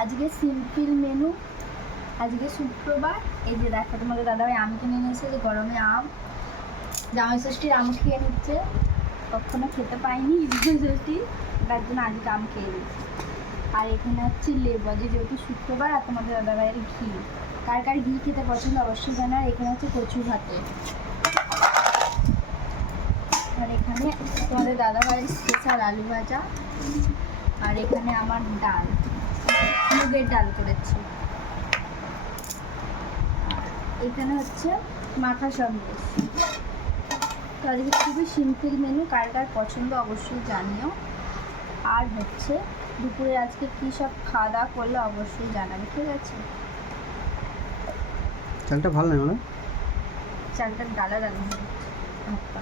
আজকে simple menu, আজকে শুক্রবার। এই যে দেখো তোমাদের দাদাভাই আম কিনে নিয়েছে, যে গরমে আম, জামাই ষষ্ঠীর আম খেয়ে নিচ্ছে। কখনো খেতে পাইনি জামাই ষষ্ঠী, তার জন্য আজকে আম খেয়ে নিচ্ছে। আর এখানে হচ্ছে লেবু, আজকে যেহেতু শুক্রবার। আর তোমাদের দাদাভাইয়ের ঘি, কার কার ঘি খেতে পছন্দ অবশ্যই জানার। এখানে হচ্ছে কচু ভাতে, আর এখানে তোমাদের দাদাভাইয়ের স্পেশাল আলু ভাজা, আর এখানে আমার ডাল, মুগের ডাল করেছি। এখানে হচ্ছে মাখা সন্দেশ। তো আজকে খুবই সিম্পল মেনু, কার কার পছন্দ অবশ্যই জানিও। আর হচ্ছে দুপুরে আজকে কী সব খাওয়া দাওয়া করলে অবশ্যই জানাবে, ঠিক আছে? চালটা ভালো নয়, মানে চালটার ডালা রান্না হচ্ছে।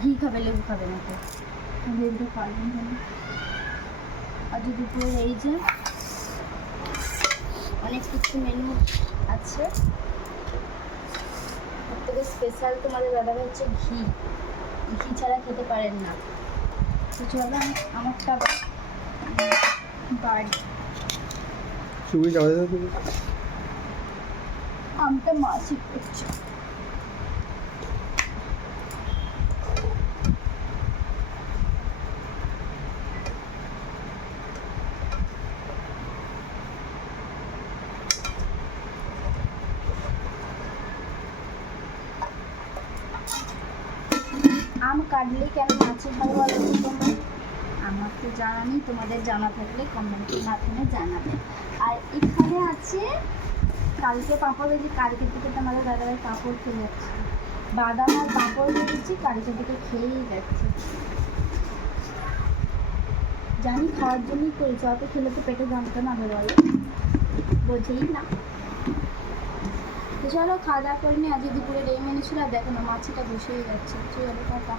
ঘি খাবে, লেবু খাবে না তো? লেবু খাবেন না। আজ দুপুরে এই যে অনেক কিছু মেনু আছে। সবথেকে স্পেশাল তোমাদের দাদাভাই হচ্ছে ঘি, ঘি ছাড়া খেতে পারেন না। কিছু হবে আমারটা বাড়ি শুয়ে যাওয়া যাবে। আমটা মাসি করছে। আম কাটলে কেন মাছি ভালো বলো তো তোমরা? আমার তো জানা নেই, তোমাদের জানা থাকলে কমেন্টের মাধ্যমে জানাবে। আর এখানে আছে কালকে পাঁপড় ভেজে, কালকে থেকে তো আমাদের দাদাভাই পাঁপড় খেয়ে যাচ্ছে। বাদাম আর পাঁপড় ভেজেছি, কালকে থেকে খেয়েই যাচ্ছে। জানি খাওয়ার জন্যই করেছি, অত খেলে তো পেটে যন্ত্রণা হবে, বলো? বোঝেই না। তো চলো খাওয়া দাওয়া করে নি। আজকে দুপুরে এই মেনু ছিল। আর দেখো না মাছিটা বসেই যাচ্ছে। চলো টাটা।